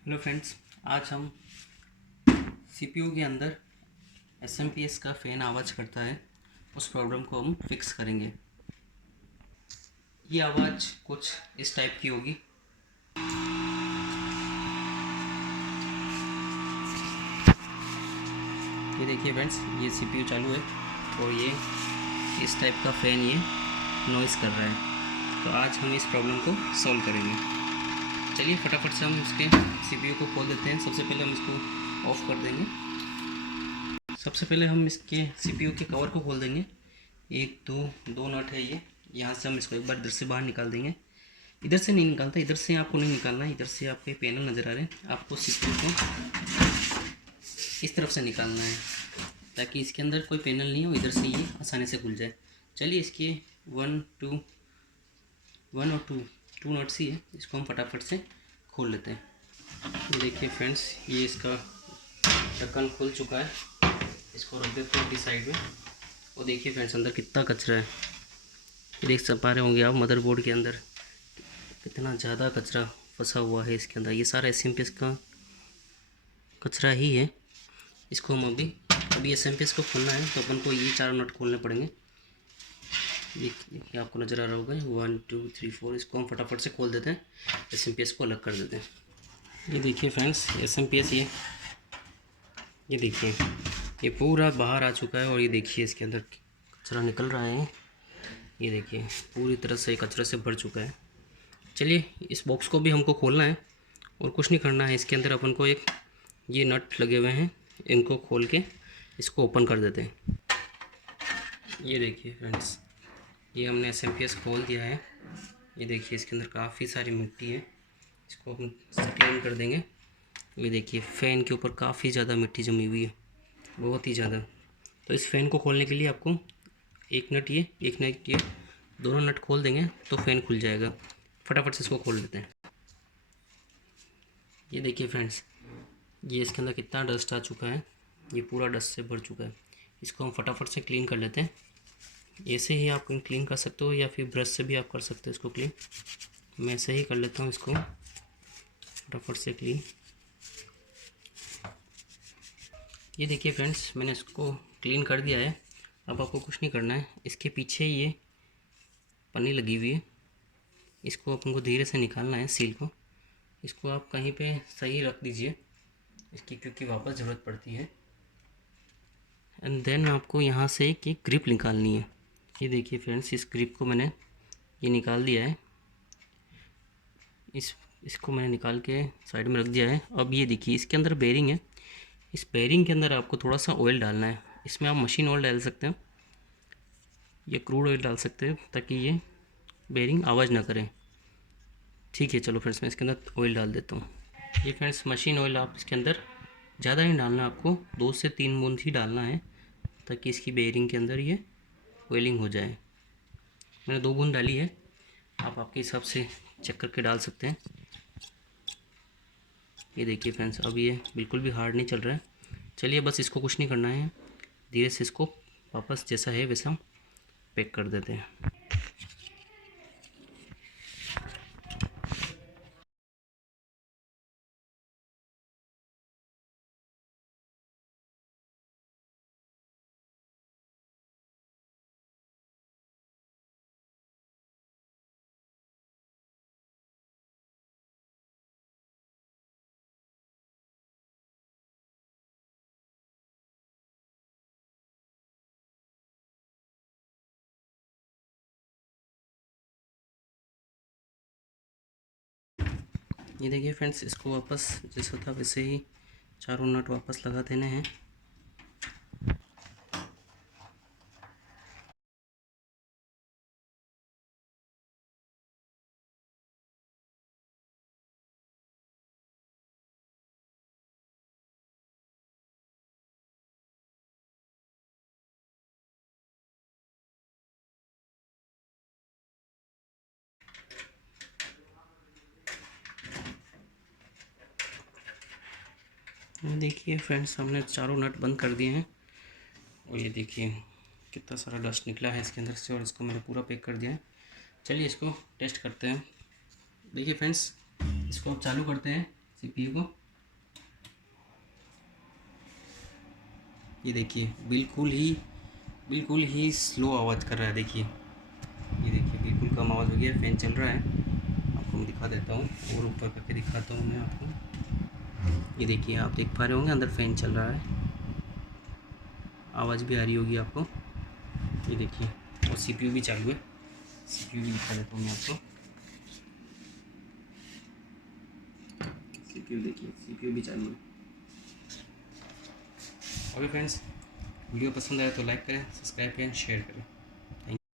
Hello friends, आज हम CPU के अंदर एसएमपीएस का फ़ैन आवाज़ करता है, उस प्रॉब्लम को हम फिक्स करेंगे। ये आवाज़ कुछ इस टाइप की होगी। ये देखिए फ्रेंड्स, ये सीपीयू चालू है और ये इस टाइप का फ़ैन ये नॉइज़ कर रहा है। तो आज हम इस प्रॉब्लम को सॉल्व करेंगे। चलिए फटाफट से हम इसके सीपीयू को खोल देते हैं। सबसे पहले हम इसको ऑफ़ कर देंगे। सबसे पहले हम इसके सीपीयू के कवर को खोल देंगे। एक दो नट है ये, यहाँ से हम इसको एक बार इधर से बाहर निकाल देंगे। इधर से नहीं निकालता, इधर से आपको नहीं निकालना है। इधर से आपके पैनल नज़र आ रहे हैं, आपको सीपीयू को इस तरफ से निकालना है ताकि इसके अंदर कोई पैनल नहीं हो, इधर से ये आसानी से खुल जाए। चलिए इसके वन और टू नट्स ही है, इसको हम फटाफट से खोल लेते हैं। ये देखिए फ्रेंड्स, ये इसका ढक्कन खुल चुका है। इसको रख देते हैं अपनी साइड में। और देखिए फ्रेंड्स, अंदर कितना कचरा है। ये देख पा रहे होंगे आप, मदरबोर्ड के अंदर कितना ज़्यादा कचरा फंसा हुआ है इसके अंदर। ये सारा एसएमपीएस का कचरा ही है। इसको हम अभी एसएमपीएस को खोलना है तो अपन को ये चारों नट खोलने पड़ेंगे। देखिए आपको नज़र आ रहा होगा, 1 2 3 4। इसको हम फटाफट से खोल देते हैं, एसएमपीएस को अलग कर देते हैं। ये देखिए फ्रेंड्स, एसएमपीएस ये देखिए ये पूरा बाहर आ चुका है और ये देखिए इसके अंदर कचरा निकल रहा है। ये देखिए पूरी तरह से कचरे से भर चुका है। चलिए इस बॉक्स को भी हमको खोलना है और कुछ नहीं करना है। इसके अंदर अपन को एक ये नट लगे हुए हैं, इनको खोल के इसको ओपन कर देते हैं। ये देखिए फ्रेंड्स, ये हमने एसएमपीएस खोल दिया है। ये देखिए इसके अंदर काफ़ी सारी मिट्टी है, इसको हम क्लीन कर देंगे। ये देखिए फ़ैन के ऊपर काफ़ी ज़्यादा मिट्टी जमी हुई है, बहुत ही ज़्यादा। तो इस फ़ैन को खोलने के लिए आपको एक नट ये दोनों नट खोल देंगे तो फ़ैन खुल जाएगा। फटाफट से इसको खोल देते हैं। ये देखिए फ्रेंड्स, ये इसके अंदर कितना डस्ट आ चुका है, ये पूरा डस्ट से भर चुका है। इसको हम फटाफट से क्लीन कर लेते हैं। ऐसे ही आप क्लीन कर सकते हो या फिर ब्रश से भी आप कर सकते हो इसको क्लीन। मैं ऐसे ही कर लेता हूँ इसको फटाफट से क्लीन। ये देखिए फ्रेंड्स, मैंने इसको क्लीन कर दिया है। अब आपको कुछ नहीं करना है। इसके पीछे ये पन्नी लगी हुई है, इसको अपन को धीरे से निकालना है सील को। इसको आप कहीं पे सही रख दीजिए इसकी, क्योंकि वापस ज़रूरत पड़ती है। एंड देन आपको यहाँ से एक ग्रिप निकालनी है। ये देखिए फ्रेंड्स, इस ग्रिप को मैंने ये निकाल दिया है। इसको मैंने निकाल के साइड में रख दिया है। अब ये देखिए इसके अंदर बेरिंग है। इस बेरिंग के अंदर आपको थोड़ा सा ऑयल डालना है। इसमें आप मशीन ऑयल डाल सकते हैं या क्रूड ऑयल डाल सकते हैं ताकि ये बेरिंग आवाज़ ना करे। ठीक है, चलो फ्रेंड्स मैं इसके अंदर ऑयल डाल देता हूँ। ये फ्रेंड्स मशीन ऑयल आप इसके अंदर ज़्यादा नहीं डालना, आपको 2 से 3 बूंद ही डालना है ताकि इसकी बेरिंग के अंदर ये ऑयलिंग हो जाए। मैंने 2 बूंद डाली है, आप आपके हिसाब से चेक करके डाल सकते हैं। ये देखिए फ्रेंड्स, अब ये बिल्कुल भी हार्ड नहीं चल रहा है। चलिए बस इसको कुछ नहीं करना है, धीरे से इसको वापस जैसा है वैसा पैक कर देते हैं। ये देखिए फ्रेंड्स, इसको वापस जैसा था वैसे ही चारों नट वापस लगा देने हैं। देखिए फ्रेंड्स, हमने चारों नट बंद कर दिए हैं और ये देखिए कितना सारा डस्ट निकला है इसके अंदर से, और इसको मैंने पूरा पैक कर दिया है। चलिए इसको टेस्ट करते हैं। देखिए फ्रेंड्स, इसको चालू करते हैं। सीपीयू को। ये देखिए बिल्कुल ही स्लो आवाज़ कर रहा है। देखिए ये देखिए बिल्कुल कम आवाज़ हो गया, फ़ैन चल रहा है। आपको मैं दिखा देता हूँ और ऊपर करके दिखाता हूँ मैं आपको। ये देखिए आप देख पा रहे होंगे अंदर फ़ैन चल रहा है, आवाज़ भी आ रही होगी आपको। ये देखिए और सीपीयू भी चालू है, सीपीयू भी दिखा देता हूँ मैं आपको। सीपीयू देखिए, सीपीयू भी चालू है। ओके फ्रेंड्स, वीडियो पसंद आया तो लाइक करें, सब्सक्राइब करें, शेयर करें।